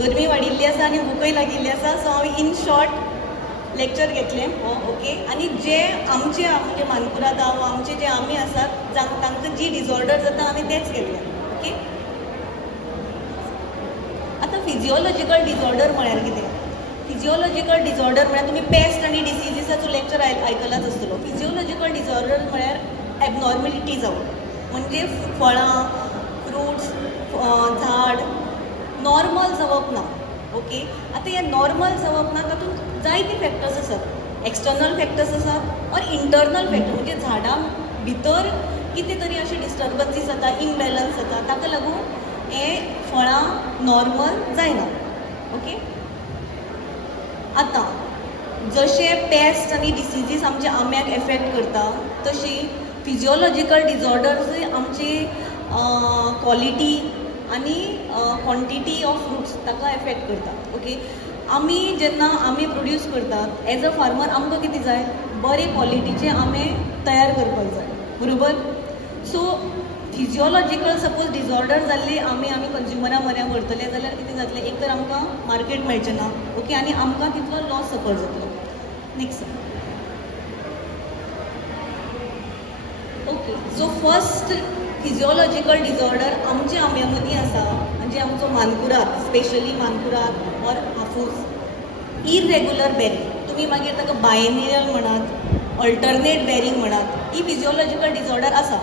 गरमी वाडिल्ली आसा आनी भूकय लागिल्ली आसा. सो हांव इन शॉर्ट लेक्चर घेतलें. ओके. आनी जे आमचे म्हणजे मानकुराद वा आमचे जे आमी आसात तांकां जी डिजॉर्डर जाता आमी तेच घेतले. ओके. आतां फिजिओलॉजिकल डिजॉर्डर म्हळ्यार कितें? फिजिओलॉजिकल डिजॉर्डर म्हळ्यार तुमी पेस्ट आनी डिसिजीसाचो लेक्चर आयकलाच आसतलो. फिजिओलॉजिकल डिजॉर्डर म्हळ्यार एबनॉर्मेलिटी जावप, म्हणजे फळां, फ्रुट्स, झाड नॉर्मल जावप ना. ओके. आतां हे नॉर्मल जावप ना तातूंत जायते फॅक्टर्स आसात. एक्सटर्नल फॅक्टर्स आसात और इंटरनल फॅक्टर, म्हणजे झाडां भितर कितें तरी अशे डिस्टर्बन्सीस जाता, इम्बॅलन्स जाता, ताका लागून हे फळां नॉर्मल जायना. ओके. आतां जशे पेस्ट आनी डिसिजीस आमच्या आंब्याक एफेक्ट करता तशी फिजिओलॉजिकल डिजॉर्डर्सूय आमची क्वॉलिटी आनी क्वॉन्टिटी ऑफ फ्रुट्स ताका एफेक्ट करता. ओके. आमी जेन्ना आंबे प्रोड्यूस करतात एज अ फार्मर आमकां कितें जाय? बरे क्वॉलिटीचे आंबे तयार करपाक जाय. बरोबर. सो फिजिओलॉजिकल सपोज डिजॉर्डर जाल्ली आमी कंज्युमरा म्हऱ्या व्हरतले जाल्यार कितें जातलें? एक तर आमकां मार्केट मेळचें ना. ओके. आनी आमकां तितलो लॉस सफर जातलो. Next. Okay. So first physiological disorder आमच्या आंब्या मदीं आसा म्हणजे आमचो Mankurad, specially Mankurad or Hapus. Irregular bearing, तुमी मागीर ताका बायनियल म्हणात, अल्टरनेट बेरिंग म्हणात. ही फिजिओलॉजिकल डिजॉर्डर आसा.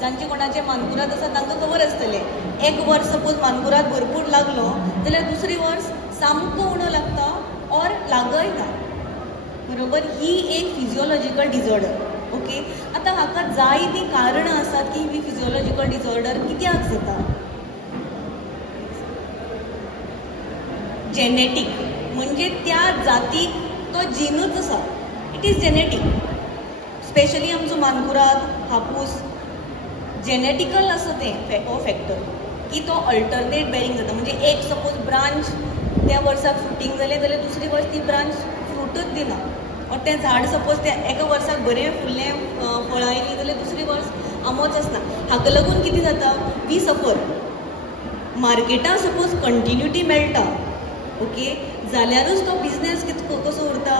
जांचे कोणाचे मानकुराद आसा तांकां खबर आसतलें. एक वर्स सपोज मानकुराद भरपूर लागलो जाल्यार दुसरी वर्स सामको उणो लागता और लागय ना. बरोबर. ही एक फिजिओलॉजिकल डिजॉर्डर. ओके. आतां हाका जायतीं कारणां आसात की ही फिजिओलॉजिकल डिजॉर्डर कित्याक जाता. जेनेटीक, म्हणजे त्या जातीक तो जिनूच आसा. It is genetic. स्पेशली आमचो मानकुराद, हापूस जेनेटिकल आसा तें हो फॅक्टर की तो अल्टरनेट बेरिंग जाता. म्हणजे एक सपोज ब्रांच त्या वर्साक फ्रुटींग जालें जाल्यार दुसरी वर्स ती ब्रांच फ्रुटूच दिना. और तें झाड सपोज त्या एका वर्साक बरें फुल्लें फळां येयलीं जाल्यार दुसरी वर्स आंबोच आसना. हाका लागून कितें जाता? We suffer. मार्केटां सपोज कंटिन्युटी मेळटा. ओके. जाल्यारूच तो बिझनेस कसो उरता?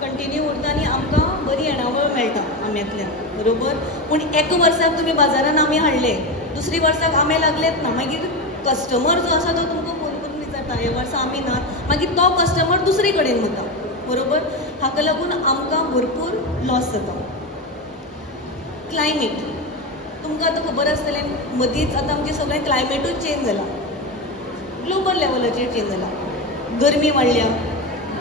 कंटिन्यू उरता आनी आमकां बरी येणावळ मेळटा आंब्यातल्यान. बरोबर. पूण एका वर्साक तुमी बाजारान आंबे हाडले, दुसरी वर्साक आंबे लागलेच ना, मागीर कस्टमर जो आसा तो तुमकां फोन करून विचारता हे वर्सा आंबे नात, मागीर तो कस्टमर दुसरे कडेन वता. बरोबर. हाका लागून आमकां भरपूर लॉस जाता. क्लायमेट, तुमकां आतां खबर आसतलें मदींच आतां आमचें सगळें क्लायमेटूच चेंज जाला. ग्लोबल लेवलाचेर चेंज जाला. गरमी वाडल्या.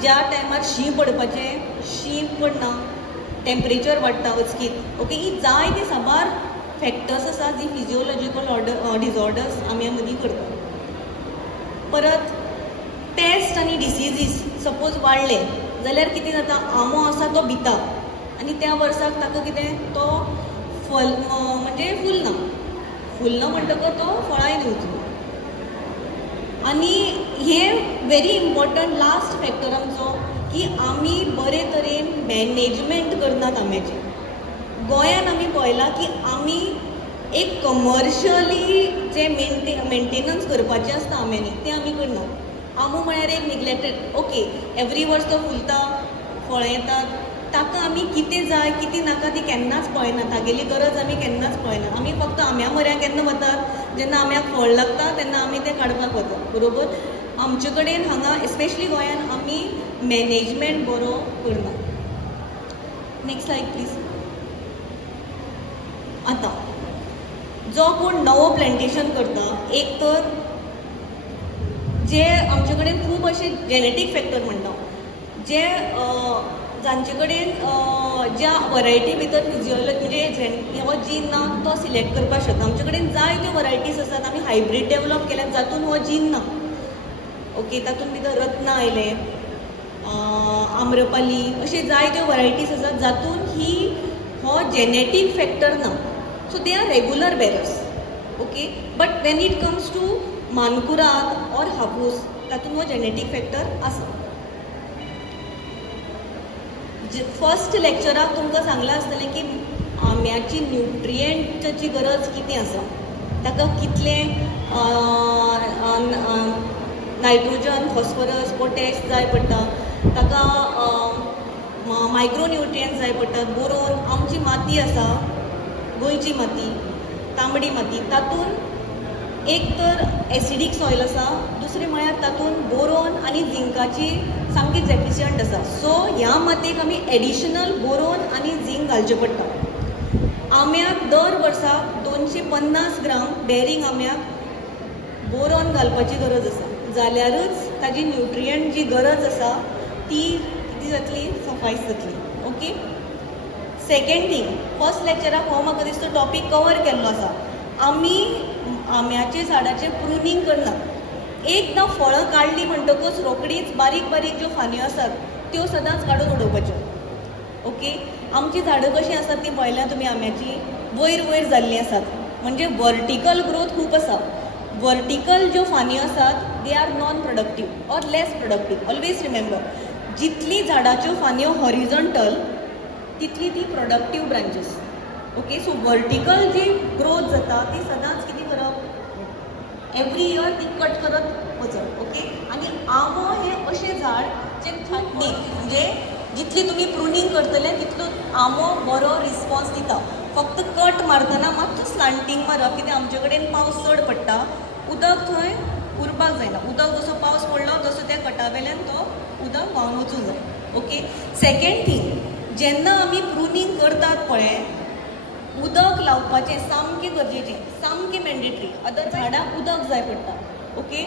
ज्या टायमार शीं पडपाचें शीं पडना, टेम्परेचर वाडटा अचकीत. ओके. ही जायती साबार फॅक्टर्स आसा जी फिजिओलॉजिकल डिजॉर्डर्स आंब्या मदीं करता. परत पेस्ट आनी डिसिजीस सपोज वाडले जाल्यार कितें जाता? आंबो आसा तो भिता आनी त्या वर्साक ताका कितें तो फल म्हणजे फुलना म्हणटकच तो फळांय दिवचो. आनी हे व्हेरी इम्पॉर्टंट लास्ट फॅक्टर आमचो की आमी बरे तरेन मॅनेजमेंट करनात आंब्याचें. गोंयान आमी पळयलां की आमी एक कमर्शियली जे मेंटेनन्स करपाचें आसता आंब्यांनी तें आमी करनात. आंबो म्हळ्यार एक निग्लेक्टेड. ओके. एवरी वर्स तो फुलता, फळां येतात, ताका आमी कितें जाय कितें नाका ती केन्नाच पळयना. तागेली गरज आमी केन्नाच पळयना. आमी फक्त आंब्या म्हऱ्या केन्ना वतात? जेन्ना आंब्याक फळ लागता तेन्ना आमी तें काडपाक वतात. बरोबर. आमचे कडेन हांगा स्पेशली गोंयान आमी मॅनेजमेंट बरो करना. Next slide please. आतां जो कोण नवो प्लांटेशन करता, एक तर जे आमचे कडेन खूब अशे जेनेटीक फॅक्टर म्हणटा जे जांचे कडेन ज्या वरायटी भितर फिजिओलॉजी म्हणजे हो जीन ना तो सिलेक्ट करपाक शकता. आमचे कडेन जायत्यो वरायटीज आसात. आमी हायब्रीड डेवलप केल्यात जातून हो जीन ना. ओके. तातूंत भितर रत्ना आयले, आम्रपाली अशे जायत्यो वरायटीज आसात जातून हो जेनेटीक फॅक्टर ना. So they are regular bearers. Okay. But when it comes to Mankurad or Hapus तातूंत हो जेनेटीक फॅक्टर आसा. फर्स्ट लेक्चराक तुमकां सांगलां आसतलें की आंब्याची न्युट्रियंटाची गरज कितें आसा, ताका कितलें नायट्रोजन, फॉस्फरस, पोटॅश जाय पडटा, ताका मायक्रोन्युट्रियंट्स जाय पडटात, बोरोन. आमची माती आसा गोंयची माती, तांबडी माती, तातूंत एक तर एसिडीक सॉयल आसा, दुसरें म्हळ्यार तातूंत बोरोन आनी झिंकाची सामकीच डेफिशियंट आसा. सो ह्या मातयेक आमी एडिशनल बोरोन आनी झिंक घालचें पडटा. आंब्याक दर वर्साक 250 ग्राम डेरींग आंब्याक बोरोन घालपाची गरज आसा, जाल्यारूच ताजी न्युट्रियंट जी गरज आसा ती कितें जातली, सफायज जातली. ओके. सेकेंड थिंग, फर्स्ट लेक्चराक हो म्हाका दिसता टॉपीक कवर केल्लो आसा. आमी आंब्याच्या झाडाचें प्रुनींग करनात. एकदां फळां काडलीं म्हणटकच रोखडीच बारीक बारीक ज्यो फांद्यो आसात त्यो सदांच काडून उडोवपाच्यो. ओके. आमची झाडां कशीं आसात ती पळयल्या तुमी आंब्याची, वयर वयर जाल्लीं आसात, म्हणजे वर्टिकल ग्रोथ खूब आसा. वर्टिकल ज्यो फांद्यो आसात they are non productive or less productive. Always remember, जितली झाडाच्यो फांद्यो हॉरिझॉन्टल तितली ती productive branches. Okay. So vertical जी ग्रोथ जाता ती सदांच कितें करप, एवरी इयर ती कट करत वचप. ओके. आनी आंबो हें अशें झाड जें खूब म्हणजे जितली तुमी प्रुनींग करतले तितलो आंबो बरो रिस्पॉन्स दिता. फक्त कट मारतना मातसो स्लांटींग मारप, कित्याक आमचे कडेन पावस चड पडटा, उदक थंय उरपाक जायना. उदक जसो पावस पडलो तसो त्या कटा वेल्यान तो उदक व्हांवन वचूंक जाय. ओके. सेकेंड थिंग, जेन्ना आमी प्रुनींग करतात पळय, उदक लावपाचें सामकें गरजेचें, सामकें मॅन्डेटरी. अदर झाडाक उदक जाय पडटा. ओके.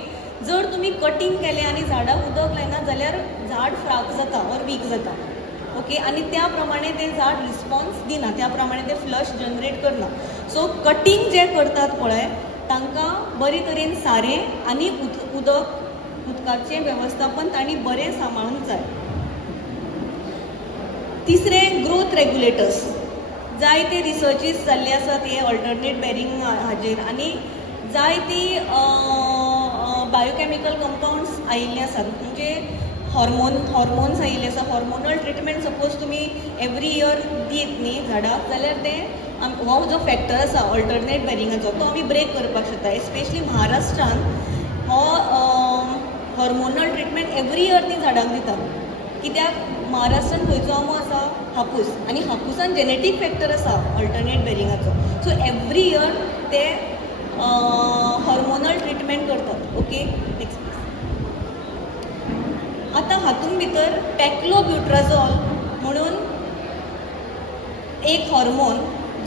जर तुमी कटींग केलें आनी झाडाक उदक लायना जाल्यार झाड फ्राक जाता ऑर वीक जाता. ओके. आनी त्या प्रमाणे तें झाड रिस्पॉन्स दिना, त्या प्रमाणे तें फ्लश जनरेट करना. सो कटींग जें करतात पळय तांकां बरे तरेन सारें आनी उदकाचें वेवस्थापन तांणी बरें सांबाळूंक जाय. तिसरें, ग्रोथ रेग्युलेटर्स. जायते रिसर्चीस जाल्ले आसात हे ऑल्टरनेट बेरिंग हाजेर, आनी जायती बायोकेमिकल कंपाउंड्स आयिल्ले आसात, म्हणजे हॉर्मोन्स आयिल्ले आसा. हॉर्मोनल ट्रिटमेंट सपोज तुमी एवरी इयर दीत न्ही झाडाक, जाल्यार ते हो जो फॅक्टर आसा ऑल्टरनेट बेरिंगाचो तो आमी ब्रेक करपाक शकता. एस्पेशली महाराष्ट्रान हो हॉर्मोनल ट्रिटमेंट एवरी इयर ती झाडांक दितात. कित्याक महाराष्ट्रान खंयचो आंबो आसा, हापूस, आनी हापूसान जेनेटीक फॅक्टर आसा ऑल्टरनेट बेरिंगाचो. सो एवरी इयर ते हॉर्मोनल ट्रिटमेंट करतात. ओके. नेक्स्ट. आतां हातूंत भितर टॅक्लोब्युट्राझोल म्हणून एक हॉर्मोन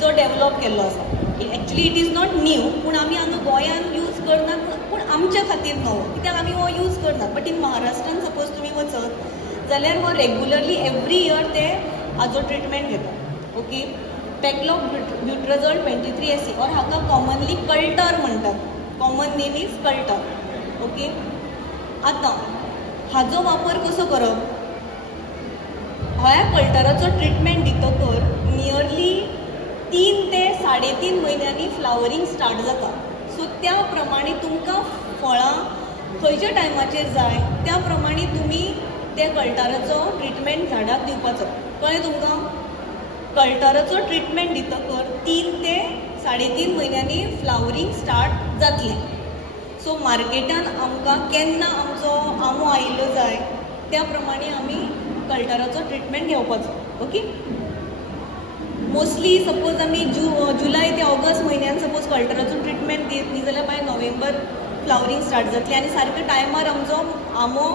जो डेवलप केल्लो आसा. Actually it is not new, पूण आमी हांगा गोंयान यूज करनात, पूण आमच्या खातीर नवो, कित्याक आमी हो यूज करनात. बट इन महाराष्ट्रान सपोज तुमी वचत जाल्यार हो रेग्युलरली एवरी इयर ते हाजो ट्रिटमेंट घेतात. ओके. टॅक्लोब्युट्राझोल 23SC और हाका कॉमनली कल्टर म्हणटात. Common name is Cultar. Okay. आतां हाजो वापर कसो करप, ह्या कल्टराचो ट्रिटमेंट दितकर नियरली 3 ते 3.5 म्हयन्यांनी फ्लावरींग स्टार्ट जाता. सो त्या प्रमाणे तुमकां फळां खंयच्या टायमाचेर जाय त्या प्रमाणे तुमी त्या कल्टराचो ट्रिटमेंट झाडाक दिवपाचो. कळ्ळें तुमकां. कल्टराचो ट्रिटमेंट दितकर 3 ते 3.5 म्हयन्यांनी फ्लावरींग स्टार्ट जातलें. सो मार्केटान आमकां केन्ना आमचो आंबो आयिल्लो जाय त्या प्रमाणे आमी कल्टराचो ट्रिटमेंट घेवपाचो. ओके. मोस्टली सपोज आमी जुलय ते ऑगस्ट म्हयन्यान सपोज कल्टराचो ट्रिटमेंट दीत न्ही जाल्यार बाय नोव्हेंबर फ्लावरींग स्टार्ट जातली आनी सारक्या टायमार आमचो आंबो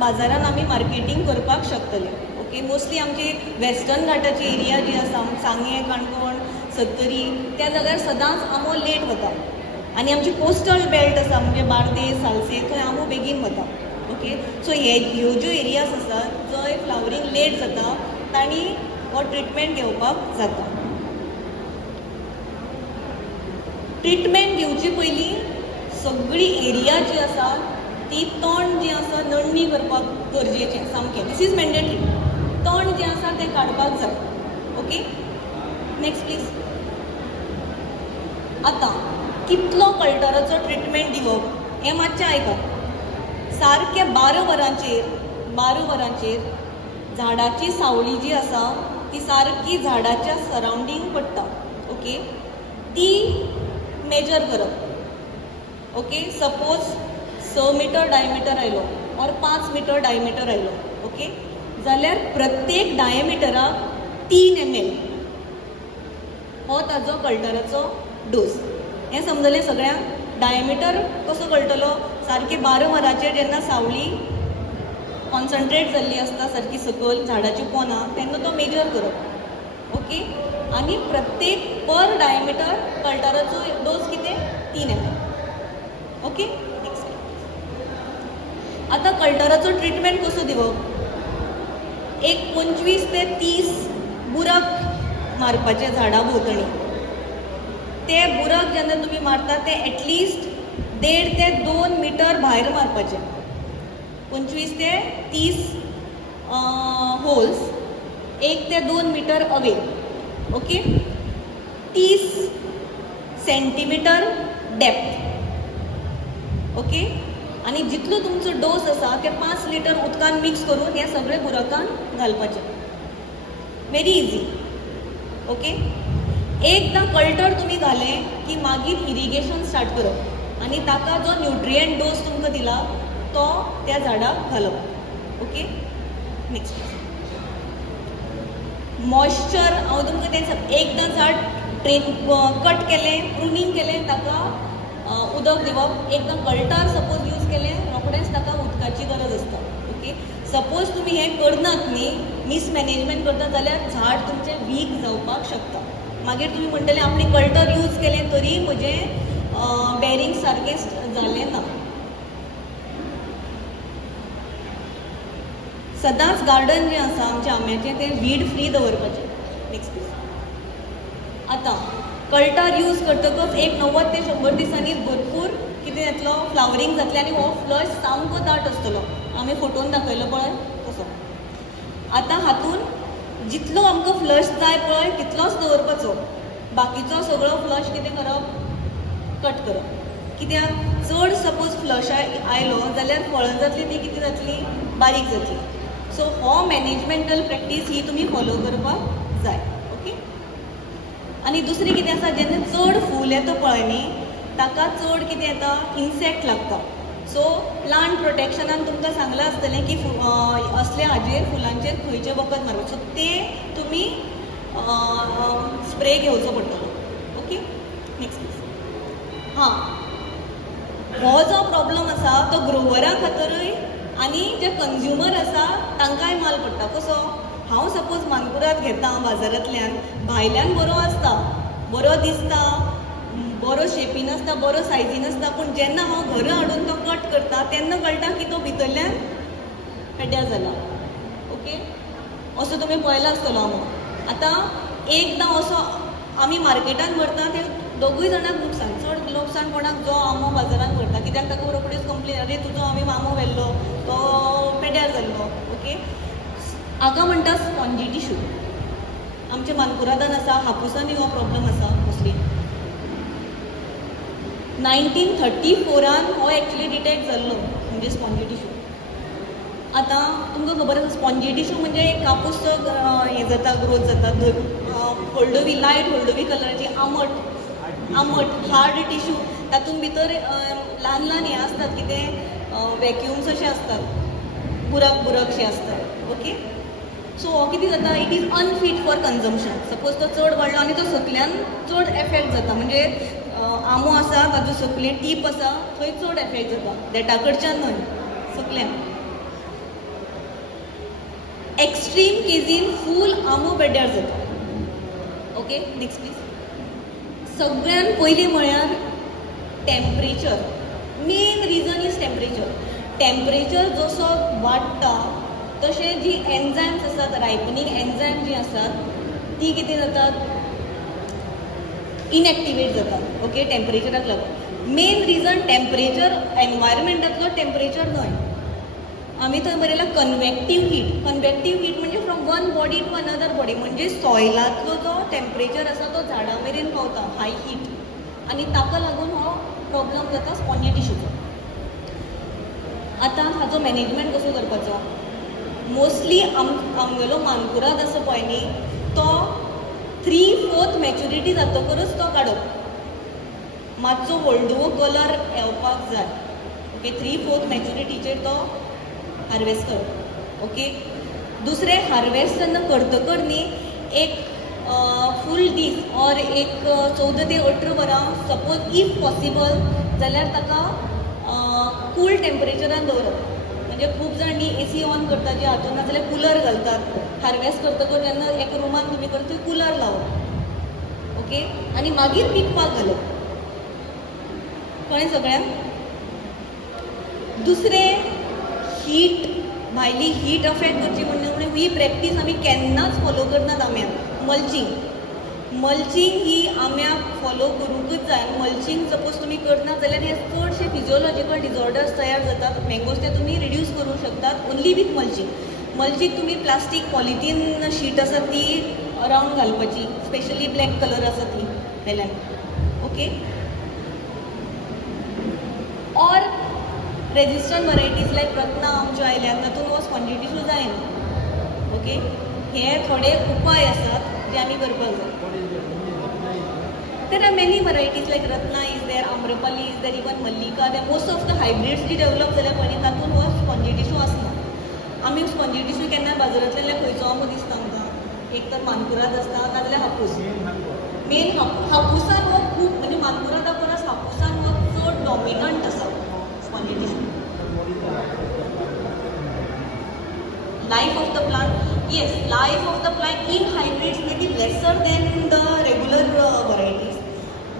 बाजारान आमी मार्केटींग करपाक शकतले. ओके. मोस्टली आमची वेस्टर्न घाटाची एरिया जी आसा, सांगे, काणकोण, सत्तरी, त्या जाग्यार सदांच आंबो लेट वता. आनी आमची कोस्टल बेल्ट आसा म्हणजे बार्देस, सालसेत, थंय आंबो बेगीन वता. ओके. सो ह्यो ज्यो एरियाज आसात जंय फ्लावरींग लेट जाता तांणी हो ट्रिटमेंट घेवपाक जाता. ट्रिटमेंट घेवचे पयलीं सगळी एरिया जी आसा ती तण जी आसा नडणी करपाक गरजेचें सामकें. This is mandatory. तण जें आसा तें काडपाक जाय. ओके. Next please. आतां कितलो कल्टराचो ट्रिटमेंट दिवप हें मातशें आयकात. सारके 12 वरांचेर झाडाची सावळी जी आसा ती सारकी झाडाच्या सरावंडींग पडटा. ओके. ती मेजर करप. ओके. सपोज 6 मीटर डायमिटर आयलो और 5 मीटर डायमिटर आयलो, ओके, जाल्यार प्रत्येक डायमिटराक 3 ml हो ताजो कल्टराचो डोस. हें समजलें सगळ्यांक? डायमिटर कसो कळटलो? सारके 12 वरांचेर जेन्ना सावळी कॉन्सन्ट्रेट जाल्ली आसता सारकी सकयल झाडाची पोनां तेन्ना तो मेजर करप, ओके. आनी प्रत्येक पर डायमिटर कल्टराचो डोस कितें? 3 ml, ओके. आतां कल्टराचो ट्रिटमेंट कसो दिवप? एक 25 ते 30 बुराक मारपाचे झाडां भोंवतणी. ते बुराक जेन्ना तुमी मारता ते एटलिस्ट 1.5 ते 2 मीटर भायर मारपाचे. 25 ते 30 होल्स 1 ते 2 metre away, okay. 30 centimetre depth, okay. आनी जितलो तुमचो डोस आसा ते 5 लिटर उदकान मिक्स करून ह्या सगळे बुराकान घालपाचे. Very easy, okay. एकदां कल्टर तुमी घालें की मागीर इरिगेशन स्टार्ट करप आनी ताका जो न्यूट्रियंट डोस तुमकां दिला तो त्या झाडाक घालप, ओके. Next moisture. हांव तुमकां तें एकदां झाड कट केलें, प्रुनिंग केलें, ताका उदक दिवप. एकदां कल्टार सपोज यूज केलें, रोखडेंच ताका उदकाची गरज आसता, ओके. सपोज तुमी हें करनात न्ही, मिसमॅनेजमेंट करता जाल्यार झाड तुमचें वीक जावपाक शकता. मागीर तुमी म्हणटले आपणे कल्टर यूज केलें तरी म्हजें बॅरिंग सारकें जालें ना. सदांच गार्डन जें आसा आमचें आंब्याचें तें वीड फ्री दवरपाचें. नेक्स्ट आतां कल्टर यूज करतकच एक 90 ते 100 दिसांनी भरपूर कितें जातलो? फ्लावरींग जातलें आनी हो फ्लश सामको दाट आसतलो. आमी फोटोन दाखयलो पळय तसो. आतां हातून जितलो आमकां फ्लश जाय पळय तितलोच दवरपाचो. बाकीचो सगळो फ्लश कितें करप? कट करप. कित्याक चड सपोज फ्लश आयलो जाल्यार फळां जातली ती कितें जातली? बारीक जातली. सो हो मॅनेजमेंटल प्रॅक्टीस ही तुमी फॉलो करपाक जाय, ओके. आनी दुसरी कितें आसा, जेन्ना चड फूल येता पळय न्ही ताका चड कितें येता? इन्सेक्ट लागता. सो प्लांट प्रोटेक्शनान तुमकां सांगलां आसतलें की असले हाजेर फुलांचेर खंयचे वखद मारप. सो ते तुमी स्प्रे घेवचो पडटलो, ओके. नेक्स्ट हां, हो जो प्रॉब्लम आसा तो ग्रोवरा खातीरूय आनी जे कंज्युमर आसा तांकांय माल पडटा. कसो? हांव सपोज मानकुराद घेता बाजारांतल्यान, भायल्यान बरो आसता, बरो दिसता, बरो शेपीन आसता, बरो सायजीन आसता, पूण जेन्ना हांव घरा हाडून तो कट करता तेन्ना कळटा की तो भितरल्यान पेड्ड्यार जाला, ओके. असो तुमी पळयला आसतलो आंबो. आतां एकदां असो आमी मार्केटान व्हरता ते दोगूय जाणांक नुकसान. चड नुकसान कोणाक? जो आंबो बाजारान व्हरता, कित्याक ताका रोखडीच कंप्लेन, अरे तुजो हांवें आंबो व्हेल्लो तो पेड्ड्यार जाल्लो, ओके. हाका म्हणटा स्पॉन्जी टिश्यू. आमच्या मानकुरादान आसा, हापुसांनी हो प्रॉब्लम आसा मोस्टली. 1934 हो एक्चुली डिटेक्ट जाल्लो म्हणजे स्पॉन्जी टिश्यू. आतां तुमकां खबर आसा स्पॉन्जी टिश्यू म्हणजे कापूस हें जाता, ग्रोथ जाता, हळडुवी, लायट हळडुवी कलराची आंबट हार्ड टिश्यू. तातूंत भितर ल्हान ल्हान हें आसतात, कितें वॅक्युम्स अशे आसतात, बुराकशे आसतात, ओके. सो हो कितें जाता? It is unfit for consumption. Suppose तो चड वाडलो आनी तो सकल्यान चड एफेक्ट जाता, म्हणजे आंबो आसा ताजो सकले टीप आसा थंय चड एफेक्ट जाता, देठा कडच्यान न्हय, सकल्यान. एक्स्ट्रीम केजीन फूल आंबो पेड्ड्यार जाता, ओके. Next please. सगळ्यान पयलीं म्हळ्यार temperature. Main reason is temperature. Temperature जसो वाडटा तशें जी एन्झायम्स आसात, रायपनींग एन्झायम जी आसात ती कितें जातात? इनएक्टिवेट जातात, ओके, टेम्परेचराक लागून. मेन रिजन टेम्परेचर, एनवायरमेंटातलो टेम्परेचर न्हय. आमी थंय बरयलां कन्वेक्टीव हीट. कन्वेक्टीव हीट म्हणजे from one body to another body, म्हणजे सॉयलांतलो जो टेम्परेचर आसा तो झाडां मेरेन पावता, हाय हीट, आनी ताका लागून हो प्रॉब्लम जाता स्पॉन्जी टिश्यूचो. आतां हाजो मॅनेजमेंट कसो करपाचो? मोस्टली आमगेलो मानकुराद आसा पळय न्ही तो 3/4 मॅच्युरिटी जातकच तो काडप. मातसो हळडुवो कलर येवपाक जाय, ओके 3/4 मॅच्युरिटीचेर तो हार्वेस्ट करता. ओके दुसरे हार्वेस्ट जेन्ना करतकर न्ही एक फूल दीस ऑर एक 14 ते 18 वरां सपोज इफ पॉसिबल जाल्यार ताका कूल टेम्परेचरान दवरप. म्हणजे खूब जाण न्ही AC ऑन करता जे हातून ना जाल्यार कुलर घालतात. हार्वेस्ट करतकर जेन्ना एक रुमान तुमी करता थंय कुलर लावप. ओके आनी मागीर पिकपाक घालप. कळ्ळें सगळ्यांक. दुसरें हीट भायली हीट अफेक्ट करची म्हणून ही प्रॅक्टीस आमी केन्नाच फॉलो करनात आम्याक. मल्चिंग ही आम्याक फॉलो करूंकच जाय. मल्चिंग सपोज तुमी करना जाल्यार हे चडशे फिजिओलॉजिकल डिजॉर्डर्स तयार जातात. मँगोज ते तुमी रिड्यूस करूंक शकतात ओन्ली वीथ मल्चिंग. मल्चिंग तुमी प्लास्टीक पॉलिथीन शीट आसा ती अरावंड घालपाची स्पेशली ब्लॅक कलर आसा ती वेल्यान. Okay or resistant varieties like Ratna आमच्यो आयल्यात तातूंत हो स्पॉन्जी टिश्यू जायना. ओके हे थोडे उपाय आसात जे आमी करपाक जाय. There are many varieties like Ratna is there, Amrapali is there, even Mallika there. Most of the hybrids जी डेवलप जाल्या पळय तातूंत हो स्पॉन्जी टिश्यू आसना. आमी स्पॉन्जी टिश्यू केन्ना बाजारांतल्यान खंयचो आमो दिसता आमकां एक तर मानकुराद आसता नाजाल्यार हापूस. मेन हापुसान हो खूब म्हणजे मानकुरादा परस हापुसान हो चड डॉमिनंट आसा spongy tissue. Life of the plant, yes, life of the plant in hybrids may be lesser than the regular varieties,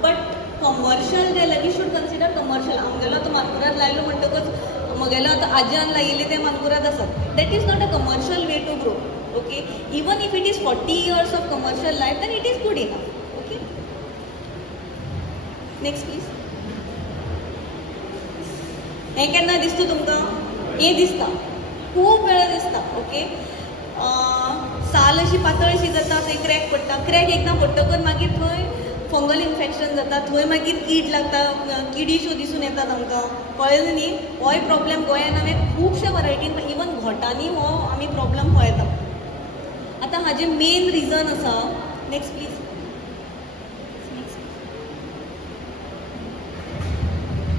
but commercial we should consider commercial. आमगेलो तो मानकुराद लायलो म्हणटकच म्हगेलो आतां आज्यान लायिल्ले ते मानकुराद आसात. That is not a commercial way to grow. Okay, even if it is 40 years of commercial life, then it is good enough. Okay, next please. हे केन्ना दिसता तुमकां? हे दिसता खूब वेळा दिसता. ओके साल अशी पातळशी जाता थंय क्रॅक पडटा. क्रॅक एकदां पडटकर मागीर थंय फंगल इन्फेक्शन जाता. थंय मागीर कीड लागता, किडी शो दिसून येतात आमकां. कळ्ळें न्ही. होय प्रॉब्लेम गोंयांत आमी खुबशा वरायटीन इवन घोटांनी हो आमी प्रॉब्लेम पळयता. आतां हाजें मेन रिजन आसा. Next please.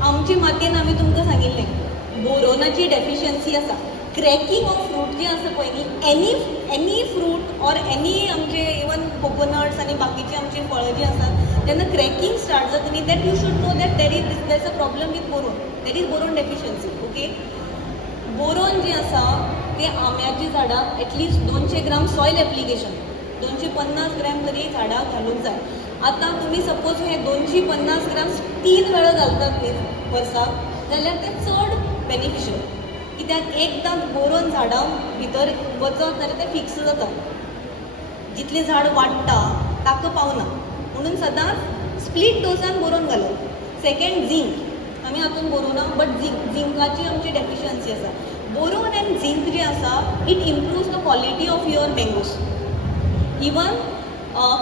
आमची मातयेन आमी तुमकां सांगिल्लें बोरोनाची डेफिशियन्सी आसा. क्रॅकिंग ऑफ फ्रूट जे आसा पळय न्ही एनी फ्रूट ऑर एनी आमचे इवन कोकोनट्स आनी बाकीचे आमचे फळं जी आसात जेन्ना क्रॅकिंग स्टार्ट जाता न्ही that you should know that there is a problem with boron. That is boron deficiency. Okay boron जे आसा ते आंब्याच्या झाडाक एटलिस्ट 200 ग्राम सॉयल एप्लिकेशन 250 ग्राम तरी झाडाक घालूंक जाय. आतां तुमी सपोज हे 250 ग्राम 3 वेळा घालतात न्ही वर्साक जाल्यार ते चड बेनिफिशियल. कित्याक एकदां बोरोन झाडां भितर वचत जाल्यार तें फिक्स जाता. जितलें झाड वाडटा ताका पावना म्हणून सदांच स्प्लीट डोसान बोरोन घालप. सेकेंड झिंक आमी हातून बोरोना बट झिंकाची आमची डेफिशियन्सी आसा. बोरोन एंड झिंक जे आसा it improves the quality of your mangoes. Even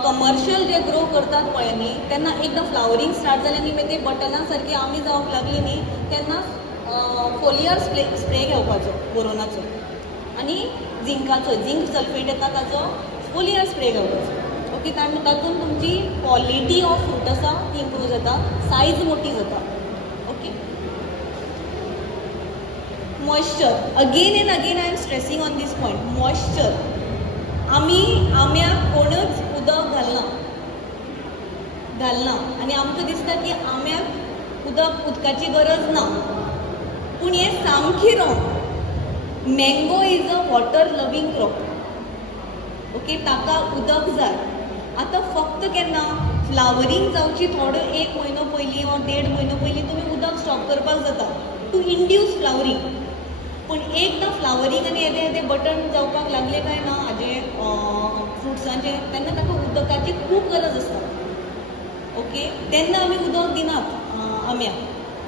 commercial जे ग्रो करतात पळय न्ही तेन्ना एकदां फ्लावरींग स्टार्ट जालें न्ही मागीर ते बटना सारकी आमी जावंक लागली न्ही तेन्ना फोलियर स्प्रे घेवपाचो बोरोनाचो आनी झिंकाचो झिंक सल्फेट येता ताचो फोलियर स्प्रे घेवपाचो. ओके तातूंत तुमची क्वॉलिटी ऑफ फ्रूट आसा ती इम्प्रूव जाता, सायज मोठी जाता. Okay moisture again and again I am stressing on this point. Moisture आमी आंब्याक कोणूच उदक घालना आनी आमकां दिसता की आंब्याक उदकाची गरज ना पूण हें सामकी wrong. Mango is a water loving crop. Okay ताका उदक जाय. आतां फक्त केन्ना फ्लावरींग जावची थोडो 1 म्हयनो पयलीं वा 1.5 म्हयनो पयलीं तुमी उदक स्टॉप करपाक जाता टू इंड्यूस फ्लावरींग. पूण एकदां फ्लावरींग आनी येदें बटन जावपाक लागले काय ना हाजे फ्रुट्सांचे तेन्ना ताका उदकाची खूब गरज आसता. ओके तेन्ना आमी उदक दिनात आंब्याक.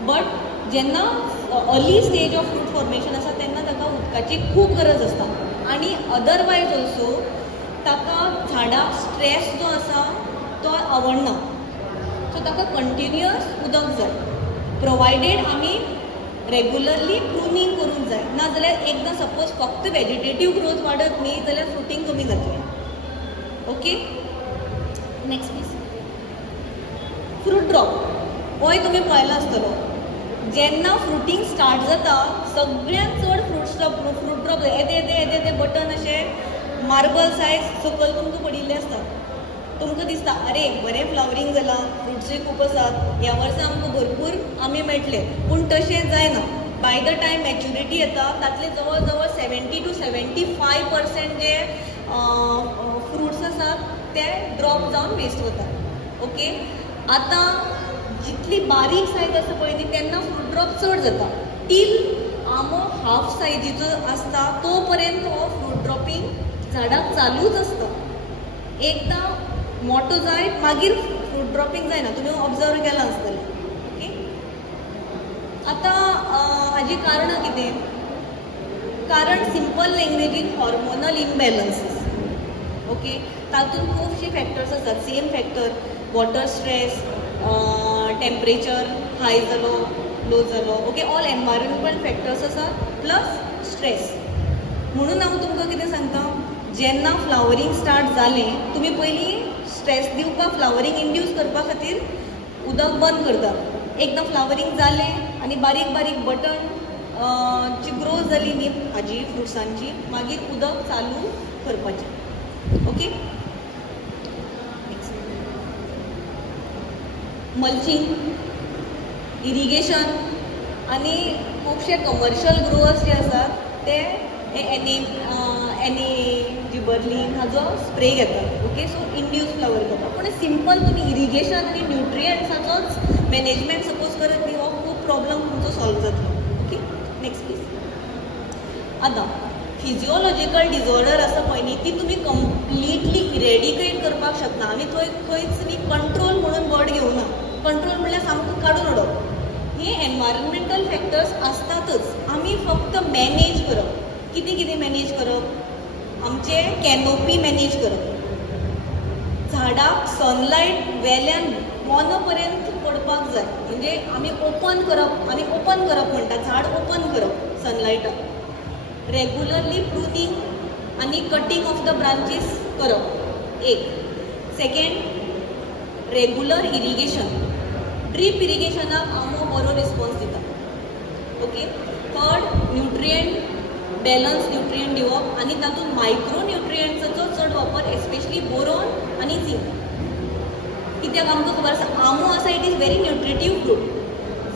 बट जेन्ना early stage of fruit formation आसा तेन्ना ताका उदकाची खूब गरज आसता. आनी अदरवायज ऑल्सो ताका झाडाक स्ट्रेस जो आसा तो आवडना. सो ताका कंटिन्युअस उदक जाय प्रोवायडेड आमी रेगुलरली प्रुनिंग करूंक जाय. नाजाल्यार एकदां सपोज फक्त वेजिटेटीव ग्रोथ वाडत न्ही जाल्यार फ्रुटींग कमी जातलें. Okay next please. Fruit drop होय तुमी पळयलो आसतलो. जेन्ना फ्रुटींग स्टार्ट जाता सगळ्यांत चड फ्रूट ड्रॉप येदे येदे येदे येदे बटन अशे मार्बल सायज सकयल तुमकां पडिल्ले आसतात. तुमकां दिसता अरे बरें फ्लावरींग जालां, फ्रुट्सूय खूब आसात, ह्या वर्सा आमकां भरपूर आंबे मेळटले. पूण तशें जायना. बाय द टायम मॅच्युरिटी येता तातले जवळ जवळ 70 to 75% जे फ्रुट्स आसात ते ड्रॉप जावन वेस्ट वतात. ओके, आतां जितली बारीक सायज आसा पळय न्ही तेन्ना फ्रूट ड्रॉप चड जाता. टील आंबो हाफ सायजीचो आसता तो पर्यंत हो फ्रूट ड्रॉपींग झाडाक चालूच आसता. एकदां मोठो जाय मागीर फ्रूट ड्रॉपींग जायना. तुमी ऑब्जर्व केलां आसतलें. ओके, आतां हाजी कारणां कितें? कारण सिंपल लँग्वेजीन हॉर्मोनल इम्बॅलन्सीस. ओके, तातूंत खुबशे फॅक्टर्स आसात. Same factor water stress, temperature high जालो लो जालो. ओके, ऑल एनवायरमेंटल फॅक्टर्स आसात प्लस स्ट्रेस. म्हणून हांव तुमकां कितें सांगता, जेन्ना फ्लावरींग स्टार्ट जालें तुमी पयलीं स्ट्रेस दिवपाक फ्लावरींग इंड्यूस करपा खातीर उदक बंद करतात. एकदां फ्लावरींग जालें आनी बारीक बारीक बटन जी ग्रोथ जाली न्ही हाजी फ्रुट्सांची, मागीर उदक चालू करपाचें. ओके, मल्चिंग, इरिगेशन आनी खुबशे कमर्शियल ग्रोवर्स जे आसात ते जिबर्लीन हाजो स्प्रे घेतात. ओके, सो इंड्यूस फ्लावर करता. पूण सिंपल तुमी इरिगेशन आनी न्युट्रियंट्साचोच मॅनेजमेंट सपोज करत न्ही हो खूब प्रॉब्लम तुमचो सॉल्व जातलो. Okay, next please. आतां फिजिओलॉजिकल डिजॉर्डर आसा पळय न्ही ती तुमी कंप्लिटली इरेडिकेट करपाक शकना. आमी खंयच न्ही कंट्रोल म्हणून वर्ड घेवना. कंट्रोल म्हणल्यार सामको काडून उडोवप. हे एनवायरमेंटल फॅक्टर्स आसतातच. आमी फक्त मॅनेज करप. कितें कितें मॅनेज करप? आमचे कॅनोपी मॅनेज करप. झाडाक सनलायट वेल्यान मोनो पर्यंत पडपाक जाय. म्हणजे आमी ओपन करप म्हणटा, झाड ओपन करप सनलायटाक. रेगुलरली प्रुनिंग आनी कटींग ऑफ द ब्रांचीस करप एक. Second, regular irrigation. ड्रीप इरिगेशनाक आमो बरो रिस्पॉन्स दिता. Okay, third, nutrient balance nutrient दिवप आनी तातूंत मायक्रो न्युट्रियंट्साचो चड वापर, एस्पेशली बोरोन आनी झिंक. कित्याक आमकां खबर आसा आमो आसा इट इज व्हेरी न्युट्रिटीव फ्रूट.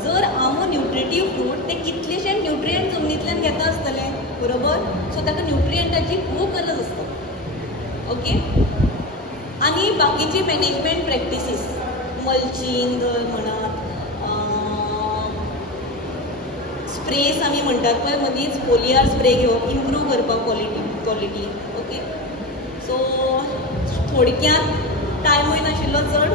जर आमो न्युट्रिटीव फ्रूट ते कितलेशे न्युट्रियंट जमनींतल्यान घेता आसतले, बरोबर? सो ताका न्युट्रियंटाची खूब गरज आसता. ओके, आनी बाकीची मॅनेजमेंट प्रॅक्टिसीस, मल्चिंग म्हणात, स्प्रेस आमी म्हणटात पळय मदींच फोलियार स्प्रे घेवप इम्प्रूव करपाक क्वॉलिटी. ओके, सो थोडक्यात टायमूय नाशिल्लो चड,